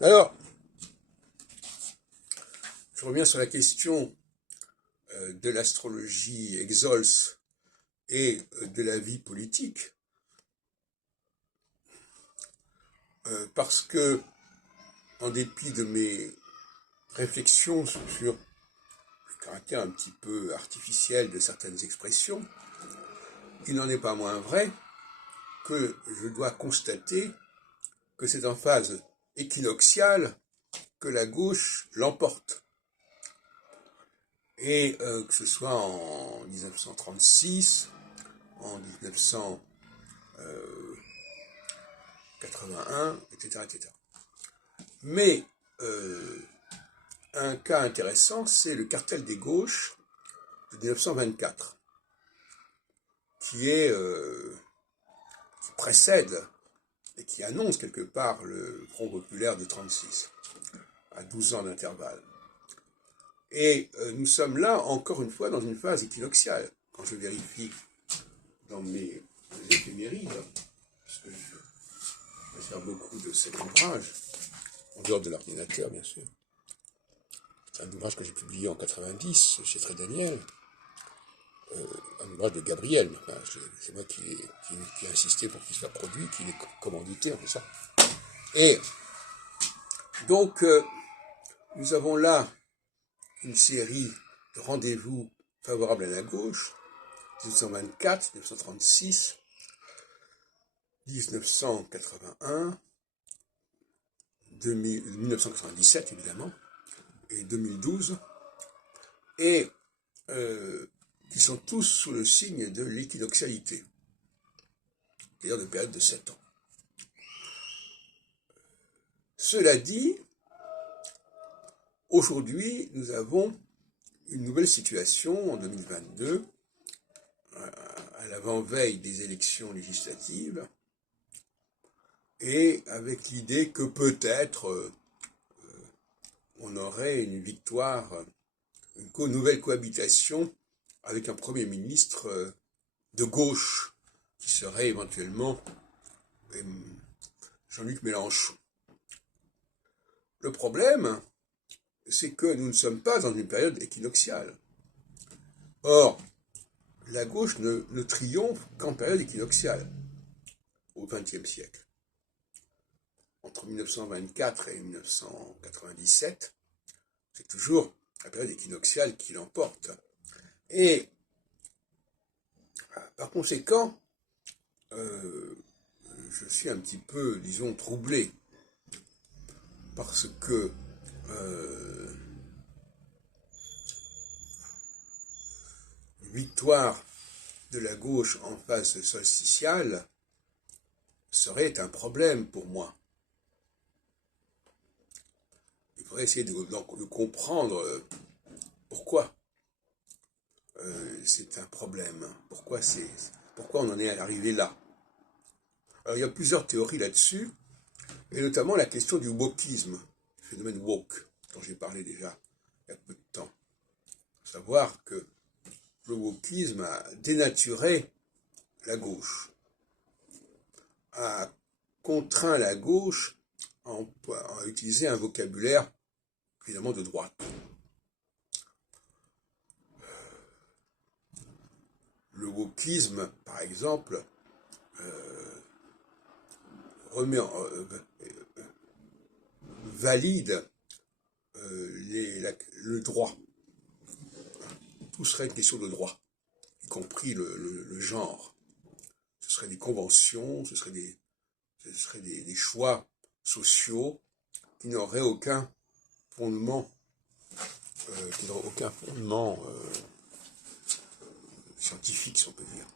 Alors, je reviens sur la question de l'astrologie exols et de la vie politique, parce que, en dépit de mes réflexions sur le caractère un petit peu artificiel de certaines expressions, il n'en est pas moins vrai que je dois constater que c'est en phase équinoxiale que la gauche l'emporte. Et que ce soit en 1936, en 1981, etc., etc. Mais un cas intéressant, c'est le cartel des gauches de 1924, qui précède et qui annonce quelque part le Front populaire de 36, à 12 ans d'intervalle. Et nous sommes là, encore une fois, dans une phase équinoxiale. Quand je vérifie dans mes éphémérides, puisque je me sers beaucoup de cet ouvrage, en dehors de l'ordinateur, bien sûr. C'est un ouvrage que j'ai publié en 90 chez Très Daniel, un ouvrage de Gabriel. Enfin, c'est moi qui ai insisté pour qu'il soit produit, qui l'ai commandité, en fait ça. Et donc, nous avons là une série de rendez-vous favorables à la gauche, 1924, 1936, 1981, 1997 évidemment, et 2012, et qui sont tous sous le signe de l'équinoxialité, c'est-à-dire de période de 7 ans. Cela dit, aujourd'hui, nous avons une nouvelle situation en 2022, à l'avant-veille des élections législatives, et avec l'idée que peut-être on aurait une victoire, une nouvelle cohabitation avec un Premier ministre de gauche, qui serait éventuellement Jean-Luc Mélenchon. Le problème, c'est que nous ne sommes pas dans une période équinoxiale. Or, la gauche ne triomphe qu'en période équinoxiale, au XXe siècle. Entre 1924 et 1997, c'est toujours la période équinoxiale qui l'emporte. Et par conséquent, je suis un petit peu, disons, troublé, parce que victoire de la gauche en phase solsticiale serait un problème pour moi. Il faudrait essayer de comprendre pourquoi c'est un problème, pourquoi on en est arrivé là. Alors il y a plusieurs théories là-dessus, et notamment la question du wokisme, le phénomène woke, dont j'ai parlé déjà il y a peu de temps. Savoir que le wokisme a dénaturé la gauche, a contraint la gauche à utiliser un vocabulaire évidemment de droite. Le wokisme, par exemple, valide le droit. Tout serait une question de droit, y compris le genre. Ce seraient des conventions, ce seraient des choix sociaux qui n'auraient aucun fondement, scientifique, si on peut dire.